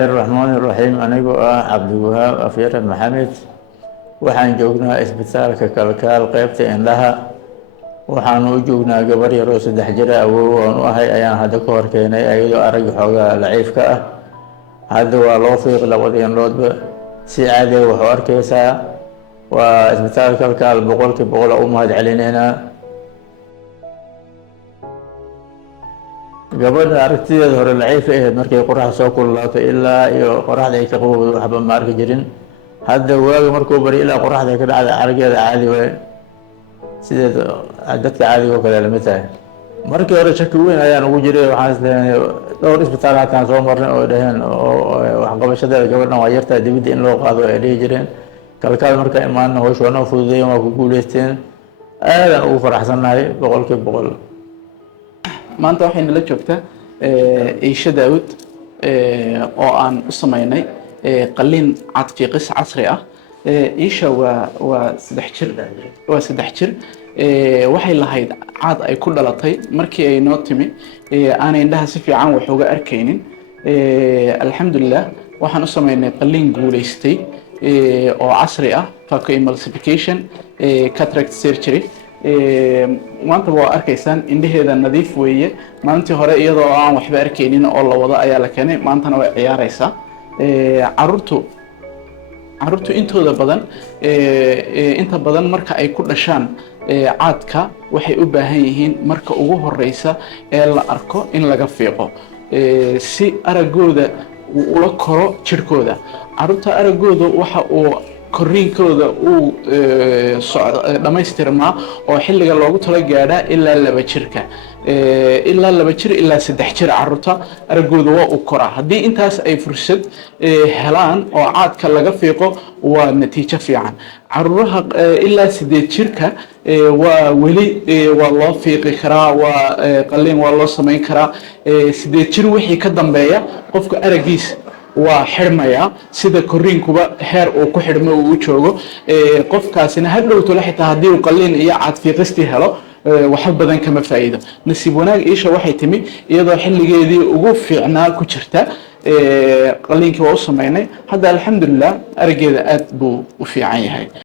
الله الرحمن الرحيم. أنا عبد الوهاب أفير محمد waxaan joognaa isbitaalka kalkaal qaybta indhaha. waxaan u joognaa gabar yar oo 3 jir ah oo aan u ahay ayaan hadda ka hor keenay ayadoo arag xoogaa laciif ka ah. hadda waa loo fiiq labada indhoodba si caadi ah wax u arkaysaa. waa isbitaalka kalkaal boqolkiiba boqol u mahad celinaynaa. gabadha aragtideeda hore laciif ahayd markay qoraxda soo kululaato ilaa iyo qoraxda ay ka qabowdo waxba ma arki jirin. hadda waaga markuu bari ilaa qoraxda ka dhacda arageeda caadi waay sideed dadka caadiga oo kale lama tahay. markii hore shaki weyn ayaan ugu jiray. waxaan isleeyahay dhowr isbitaal hataan soo marnay oo dhaheen waxqabashadeeda gabadhan waa yartaa dibadda in loo qaado ay dhihi jireen. kalkaal markaa imaanna howsha waa noo fududeeyeen waa ku guuleysteen. aadaan ugu faraxsannahay boqolkiiba boqol. maanta waxayna la joogtaa Iisha Daawud oo aan u sameynay qalliin cadfiiqis casri ah. Iisha waa 3 jir waxay lahayd caad ay ku dhalatay markii ay noo timi aanay indhaha si fiican wax uga arkaynin. alxamdulilah waxaan u sameynay qalliin guuleystay oo casri ah, phacoemulsification cataract surgery. maanta waa arkaysaan indhaheeda nadiif weeye. maalintii hore iyadoo aan waxba arkaynin oo la wada ayaa la keenay, maantana way ciyaaraysaa. caruurtu inta badan marka ay ku dhashaan caadka waxay u baahan yihiin marka ugu horeysa ee la arko in laga fiiqo si aragooda ula koro jirkooda. caruurta aragooda waxa uu koriinkooda uu dhamaystirmaa oo xilliga loogu tala gaadhaa ilaa 2 jirka ilaa 2 jir ilaa 3 jir. caruurta aragooda waa u koraa. haddii intaas ay fursad helaan oo caadka laga fiiqo waa natiijo fiican. caruuraha ilaa 8 jirka waa weli waa loo fiiqi karaa, waa qalliin waa loo samayn karaa. 8 jir wixii ka dambeeya qofka aragiisa waa xirmaya sida koriinkuba heer uu ku xirmo uu joogo. qofkaasina hadhowto la xitaa haddii uu qalliin iyo cadfiiqistii helo waxba badan kama faa'iido. nasiib wanaag Iisha waxay timi iyadoo xilligeedii ugu fiicnaa ku jirta. qalliinkii waa u sameynay. hadda alxamdulilah arageeda aad buu u fiican yahay.